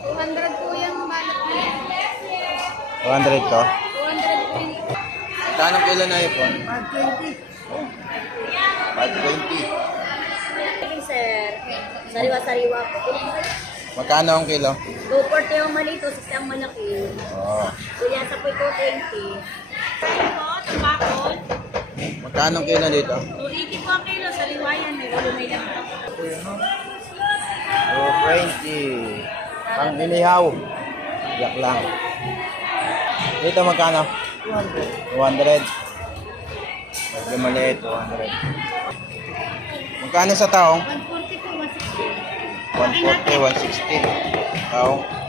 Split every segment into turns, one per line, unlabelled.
200 po yung balot niya.
200 to.
220.
Magkano kilo na iPhone?
520.
520.
sir. Sariwa-sariwa po.
Magkano ang kilo?
240 ang malito, 60 ang malaki.
Oo.
Kuya sa po 220.
Magkano ang kilo dito?
280 po ang kilo, sariwayan. May ulo may lang.
220. Pang inihaw. Yak lang. Dito magkano? 200. 200. Medyo maliit, 200. Magkano sa taong?
140 po, 160.
140, 160. Taong.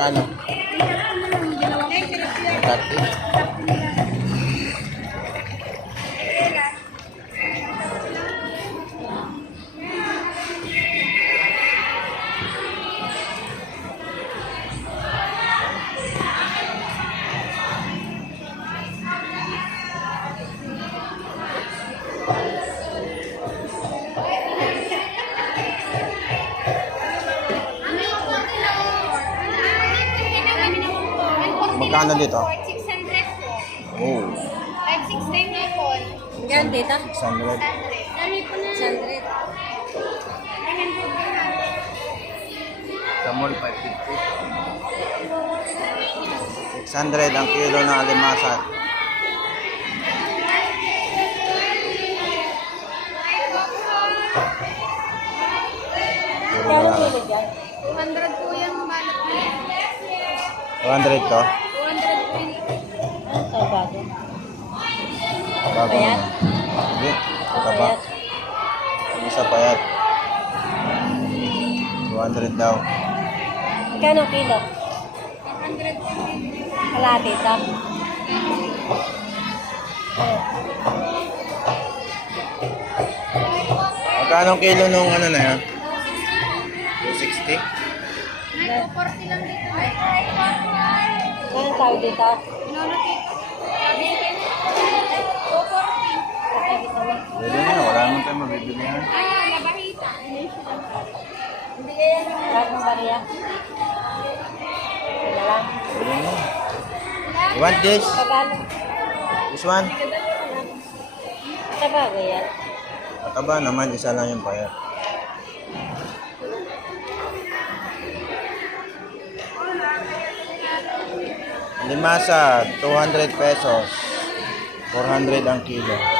Magkano? Magkano dito?
600 po.
Oh,
569 na po.
Yan, dito.
600.
Dami po na.
100.
Ganyan po ba?
Sa mall, 550. 600 ang kilo ng alimasag. Puro na-
dyan?
200 po yung balot niya.
200 to?
Payat?
Hindi.
Payat.
Yung isa payat. 200 daw.
Magkano kilo?
100 po.
Kalate ito.
Magkano kilo nung ano na yan? 260?
Ay, 240 lang dito.
Ano tawag dito?
Nono dito. 240.
Kaya dito mo.
Pwede na, wala naman tayo mabibili yan.
Ah, labahita.
Hindi kaya Lahat ng bariya. Wala lang.
Pwede na. You want this? This one?
Sa bagay yan.
Mataba naman, isa lang yung payat. Limasa, 200 pesos. 400 ang kilo.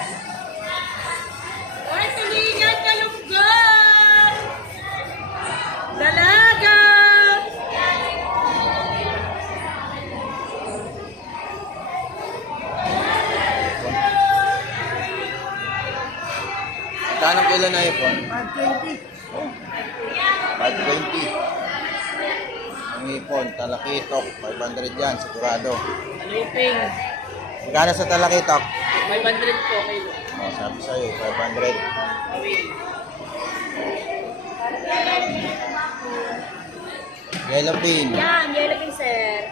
Kilo na iPhone?
520.
520. Ang ipon, talakitok, 500 yan, sigurado.
Luping.
Magkano sa talakitok?
500 po kayo.
Oh, sabi sa'yo, 500. Yellow bean.
Yan, yellow pin, sir.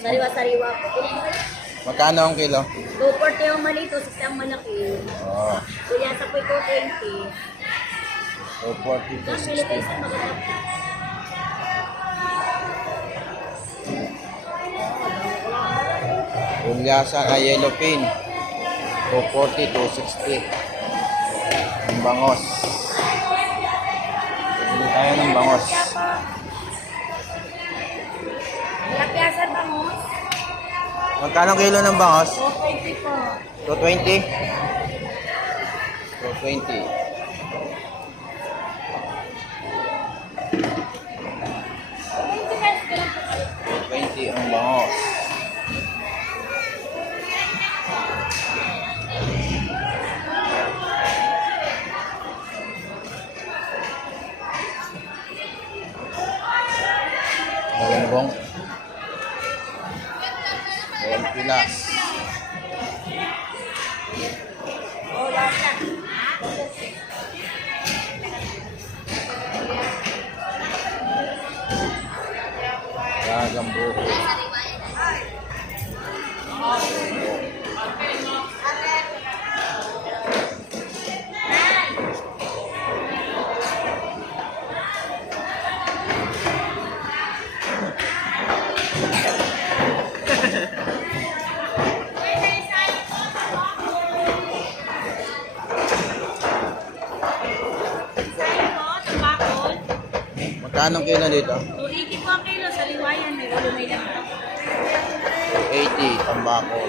Sariwa-sariwa po.
Magkano ang kilo?
240 ang malito, 60 ang malaki.
Oh,
Kuya sa po 220.
240 to
Ang Philippines
60.
ang maganda.
Ulyasa na yellow pin. 240 to 60. Ang bangos. Bili tayo ng bangos. Magkano kilo ng bangos?
220 po.
220? 220. Twenty ang bangos. Magkano ang kilo dito?
280 po ang kilo sa liwayan. May ulo may lang.
80, tambakol.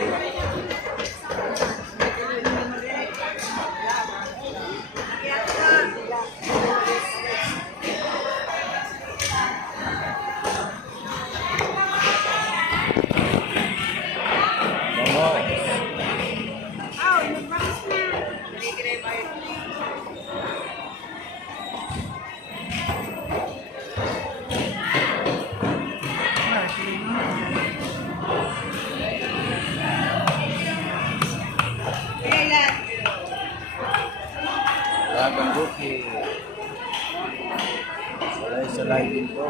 Salay-salay din po.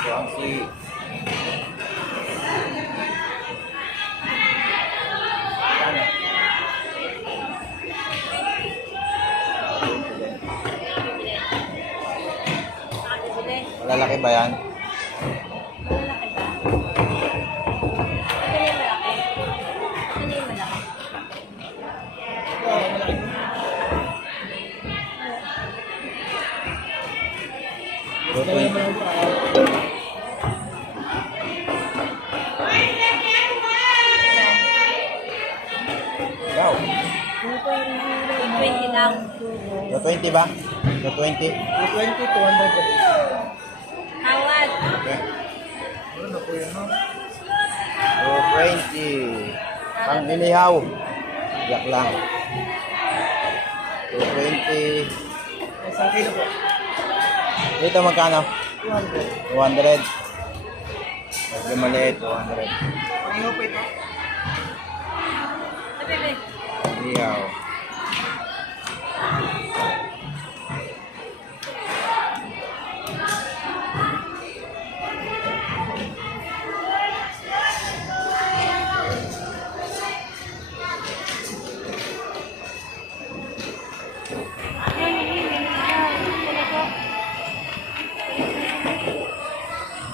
Kuangsi.
Nakabibili.
Malalaki ba yan? Wow.
20 lang.
220 ba? 220? 220, 200.
Tawad.
Okay. 220. Pang inihaw. Yak lang. 220.
Isang kilo po.
Dito magkano?
200.
200. Medyo maliit, 200.
Pangiho po ito.
Philly.
Yo.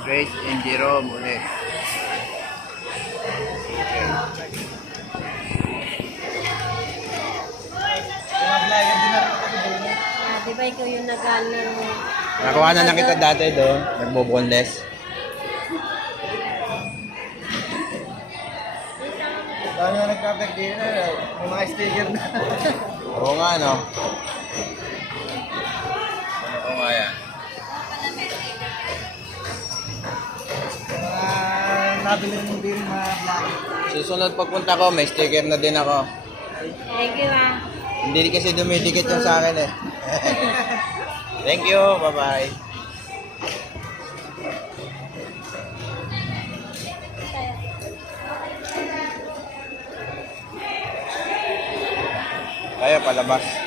Grace and
Ba ikaw yung nag-ano?
Nakuha na lang kita dati doon. Nagbo-boneless.
Dami na nagkapag din na. May mga sticker na.
Oo nga, no? Oo nga yan.
Mga nabili ng beer vlog.
Susunod pagpunta ko, may sticker na din ako.
Thank you ah.
Hindi kasi dumidikit yung sa akin eh. Thank you. Bye-bye. Kaya palabas.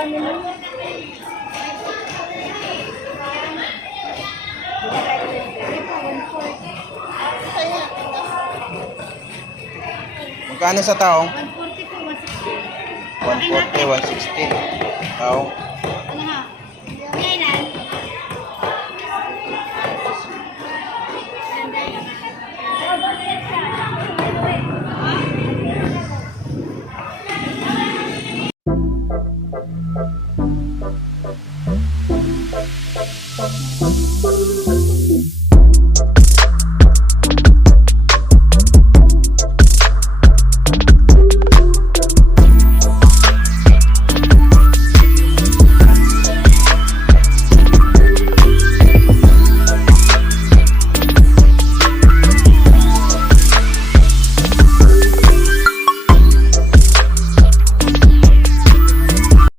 Magkano sa taong? 140, 160. Taong.